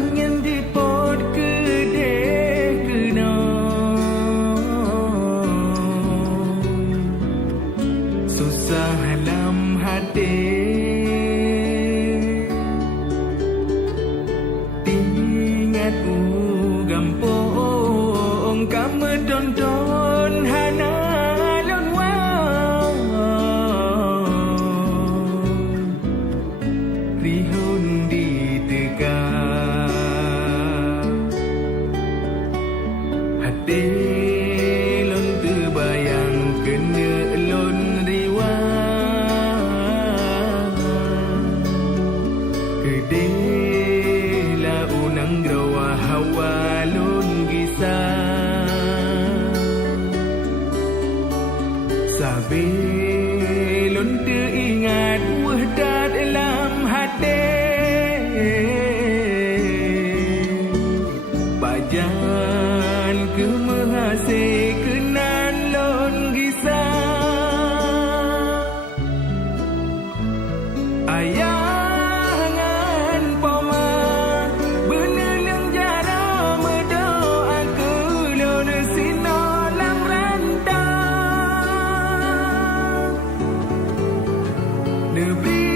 Angin di pot kedeh kena susah dalam hati ingat gampong kamu don hana lon wow rihun di tegak hati lon terbayang kena lon riwa kedela unang grawa hawa lon gisah sabi lon teringat wahdat dalam hati bajan ke menghasih kenan lon gisah ayangan poma beneleng jara mendoa ke lon sino lam rantau Nebi